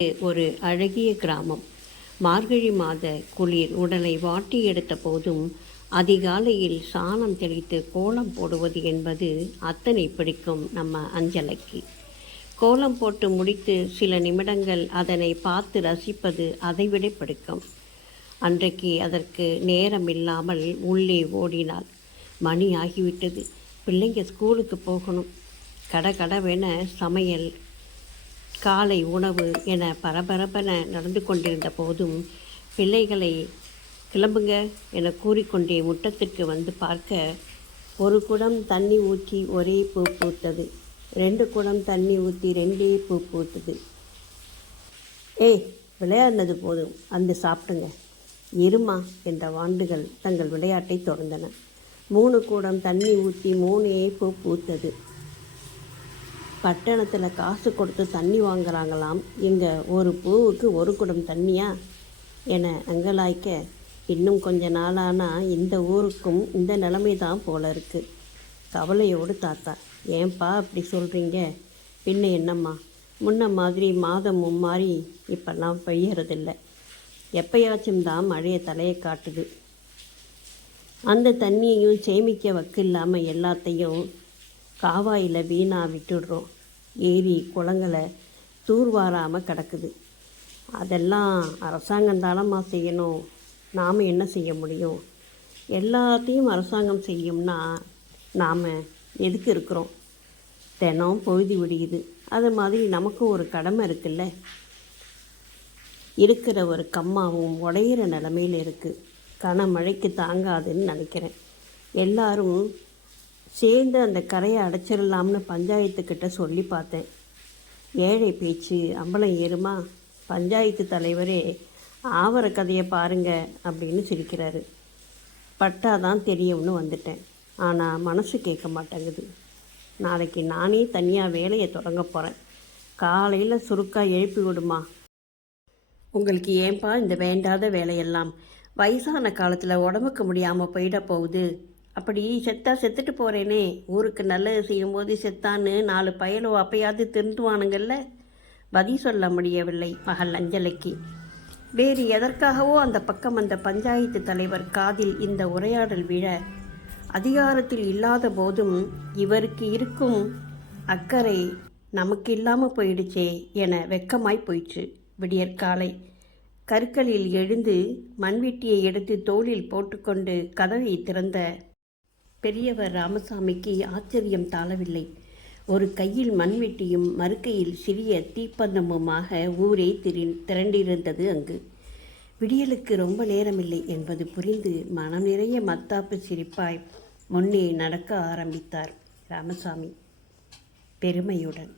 ஒரு அழகிய கிராமம். மார்கழி மாத குளிர் உடலை வாட்டி எடுத்த போதும் அதிகாலையில் சாணம் தெளித்து கோலம் போடுவது என்பது அத்தனை பிடிக்கும் நம்ம அஞ்சலைக்கு. கோலம் போட்டு முடித்து சில நிமிடங்கள் அதனை பார்த்து ரசிப்பது அதைவிட பிடிக்கும். அன்றைக்கு அதற்கு நேரம் இல்லாமல் உள்ளே ஓடினாள். மணி ஆகிவிட்டது. பிள்ளைங்க ஸ்கூலுக்கு போகணும். கடகடவென சமையல் காலை உணவு என பரபரப்பென நடந்து கொண்டிருந்த போதும் பிள்ளைகளை கிளம்புங்க என கூறிக்கொண்டே முட்டத்திற்கு வந்து பார்க்க ஒரு குடம் தண்ணி ஊற்றி ஒரே பூ பூத்தது. ரெண்டு குடம் தண்ணி ஊற்றி ரெண்டே பூ பூத்தது. ஏய் விளையாடினது போதும். வந்து சாப்பிடுங்க. இருமா என்ற வாண்டுகள் தங்கள் விளையாட்டை தொடர்ந்தன. மூணு கூடம் தண்ணி ஊற்றி மூணே பூ பூத்தது. பட்டணத்தில் காசு கொடுத்து தண்ணி வாங்குறாங்களாம். இங்கே ஒரு பூவுக்கு ஒரு குடம் தண்ணியா? என அங்கலாய்க்க இன்னும் கொஞ்ச நாளானா இந்த ஊருக்கும் இந்த நிலைமை தான் போல இருக்கு. கவலையோடு தாத்தா ஏன்பா அப்படி சொல்கிறீங்க பின்ன என்னம்மா? முன்ன மாதிரி மாதமும் மாறி இப்பெல்லாம் பெய்யறதில்ல. எப்பயாச்சும் தான் மழையை தலையை காட்டுது. அந்த தண்ணியையும் சேமிக்க வக்கில்லாமல் எல்லாத்தையும் காவாயில் வீணாக விட்டுடுறோம். ஏரி குளங்களை தூர்வாராமல் கிடக்குது. அதெல்லாம் அரசாங்கம் தானம்மா செய்யணும். நாம் என்ன செய்ய முடியும்? எல்லாத்தையும் அரசாங்கம் செய்யும்னா நாம் எதுக்கு இருக்கிறோம்? தினம் பொழுது விடியுது. அது மாதிரி நமக்கும் ஒரு கடமை இருக்குல்ல? இருக்கிற ஒரு கம்மாவும் உடையிற நிலமையில் இருக்குது கனமழைக்கு தாங்காதுன்னு நினைக்கிறேன். எல்லாரும் சேர்ந்து அந்த கரையை அடைச்சிடலாம்னு பஞ்சாயத்துக்கிட்ட சொல்லி பார்த்தேன். ஏழை பேச்சு அம்பலம் ஏறுமா? பஞ்சாயத்து தலைவரே ஆவர கதையை பாருங்க அப்படின்னு சிரிக்கிறாரு. பட்டாதான் தெரியும்னு வந்துட்டேன். ஆனால் மனசு கேட்க மாட்டேங்குது. நாளைக்கு நானே தனியாக வேலையை தொடங்க போகிறேன் காலையில் சுருக்காக எழுப்பி விடுமா? உங்களுக்கு ஏன்பா இந்த வேண்டாத வேலையெல்லாம்? வயசான காலத்தில் உடம்புக்கு முடியாமல் போயிட போகுது. அப்படி செத்தா செத்துட்டு போகிறேனே ஊருக்கு நல்லது செய்யும்போது செத்தான்னு நாலு பயலோ அப்பயாவது திருந்துவானுங்கள்ல? பதில் சொல்ல முடியவில்லை மகள் அஞ்சலைக்கு. வேறு எதற்காகவோ அந்த பக்கம் அந்த பஞ்சாயத்து தலைவர் காதில் இந்த உரையாடல் விழ அதிகாரத்தில் இல்லாத போதும் இவருக்கு இருக்கும் அக்கறை நமக்கு இல்லாமல் போயிடுச்சே என வெக்கமாய் போயிற்று. விடியற்காலை கற்களில் எழுந்து மண்வெட்டியை எடுத்து தோளில் போட்டுக்கொண்டு கதவை திறந்த பெரியவர் ராமசாமிக்கு ஆச்சரியம் தாளவில்லை ஒரு கையில் மண்வெட்டியும் மறுக்கையில் சிறிய தீப்பந்தமுமாக ஊரே திரி திரண்டிருந்தது அங்கு. விடியலுக்கு ரொம்ப நேரமில்லை என்பது புரிந்து மனம் நிறைய மத்தாப்பு சிரிப்பாய் முன்னே நடக்க ஆரம்பித்தார் ராமசாமி. பெருமையுடன்.